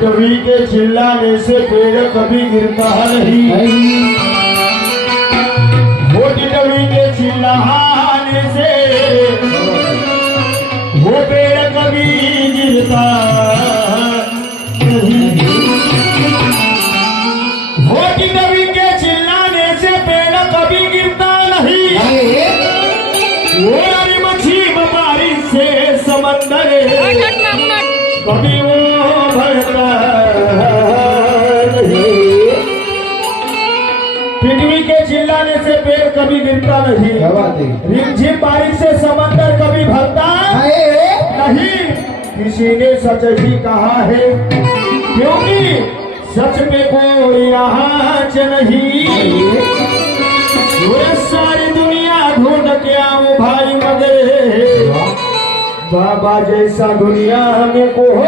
कभी के चिल्लाने से पेड़ कभी गिरता नहीं। मोटी कभी के चिल्लाने से वो पेड़ कभी गिरता नहीं। मोटी कभी के चिल्लाने से पेड़ कभी गिरता नहीं। वो हरी मछली बारिश से समंदर कभी वो भरता नहीं। पृथ्वी के चिल्लाने से पेड़ कभी गिरता नहीं। रिमझिम बारिश से समंदर कभी भरता नहीं। किसी ने सच ही कहा है क्योंकि सच पे कोई आँच नहीं। पूरे सारी दुनिया ढूंढ के आऊं भाई मगर बाबा जैसा दुनिया में को हो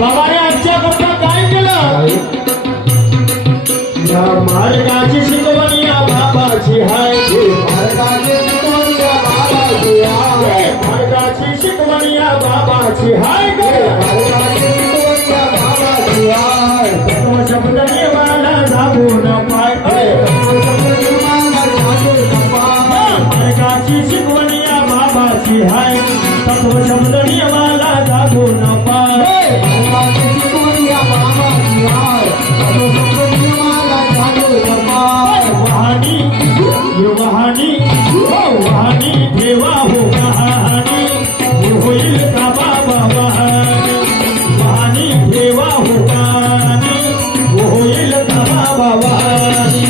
बाबाने आजच्या करता काय केलं? या मार्गाची शिकवणी बाबाची हाय। मार्गाची शिकवणी बाबाची हाय। मार्गाची शिकवणी बाबाची हाय। मार्गाची शिकवणी बाबाची हाय। तत्व शब्द निवाला जागून पाय। मार्गाची शिकवणी बाबाची हाय। तत्व शब्द निवाला जागून पाय। वहानी ठेवा हो कहानी होईल का बाबा वहानी। वहानी ठेवा हो कहानी होईल का बाबा वहानी।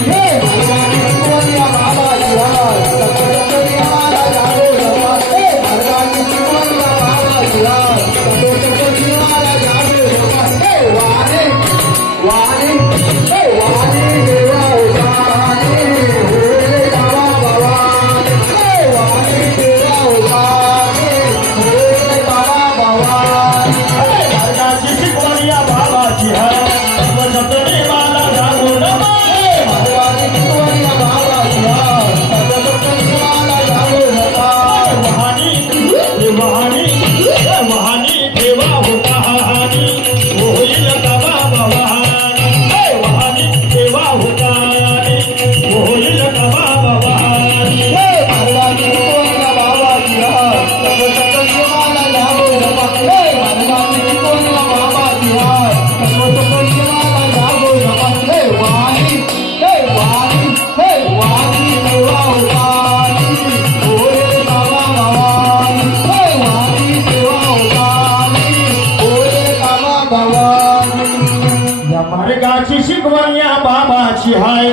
मार्गाची शिकवणी बाबाची हाय।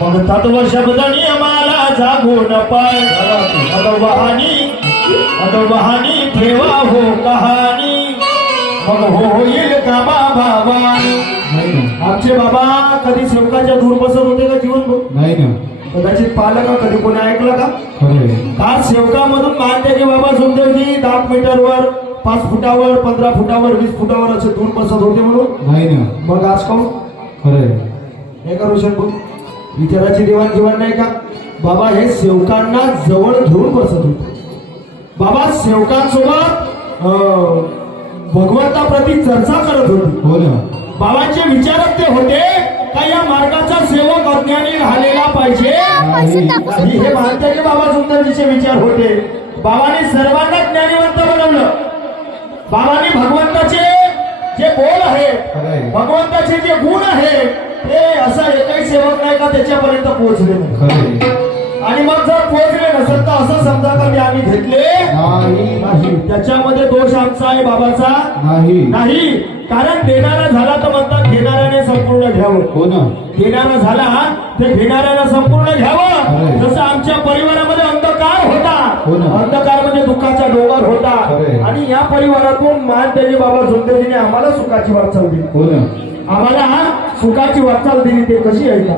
मग तत्व शब्द नियमाला जागून पाय। अग वहानी ठेवा हो कहाणी मग होईल का बाबा वाणी। आमचे बाबा कधी सेवकाच्या दूर बसत होते का जीवन भाऊ? नाही ना। कदाचित पाहिलं का? कधी कोणी ऐकलं का? का सेवकामधून मानते की बाबा सुंदरजी 10 मीटरवर 5 फुटावर 15 फुटावर 20 फुटावर असे दूर बसत होते म्हणून? नाही ना। मग आज काऊन? खरंय हे का रोशन भाऊ विचाराची देवाणघेवाण नाही का? बाबा हे सेवकांना जवळ घेऊन बसत होते. बाबा सेवकांसोबत भगवंताप्रती चर्चा करत होते. हो ना. बाबांचे विचारक ते होते का या मार्गाचा सेवक अज्ञानी राहिलेला पाहिजे नाही. हे भारताचे बाबा सुंदरजीचे विचार होते. बाबांनी सर्वांना ज्ञानीवंत बनवलं. बाबांनी भगवंताचे जे बोल आहे, भगवंताचे जे गुण आहे, ते असा एकही सेवक नाही का त्याच्यापर्यंत पोहोचले नाही. आणि मग जर पोहोचले नसेल तर असं समजा का मी आम्ही घेतले नाही. त्याच्यामध्ये दोष आमचा आहे, बाबाचा नाही. कारण देणारा झाला तर म्हणतात घेणाऱ्याने संपूर्ण घ्यावं. हो ना. घेणारा झाला ते घेणाऱ्यानं संपूर्ण घ्यावं. जसं आमच्या परिवारामध्ये अंधकार होता, अंधकार म्हणजे दुःखाचा डोंगर होता, आणि या परिवारातून मान त्याने बाबा सुंदरजीने आम्हाला सुखाची वाटचाल दिली. हो ना. आम्हाला सुखाची वाटचाल दिली. ते कशी आहे का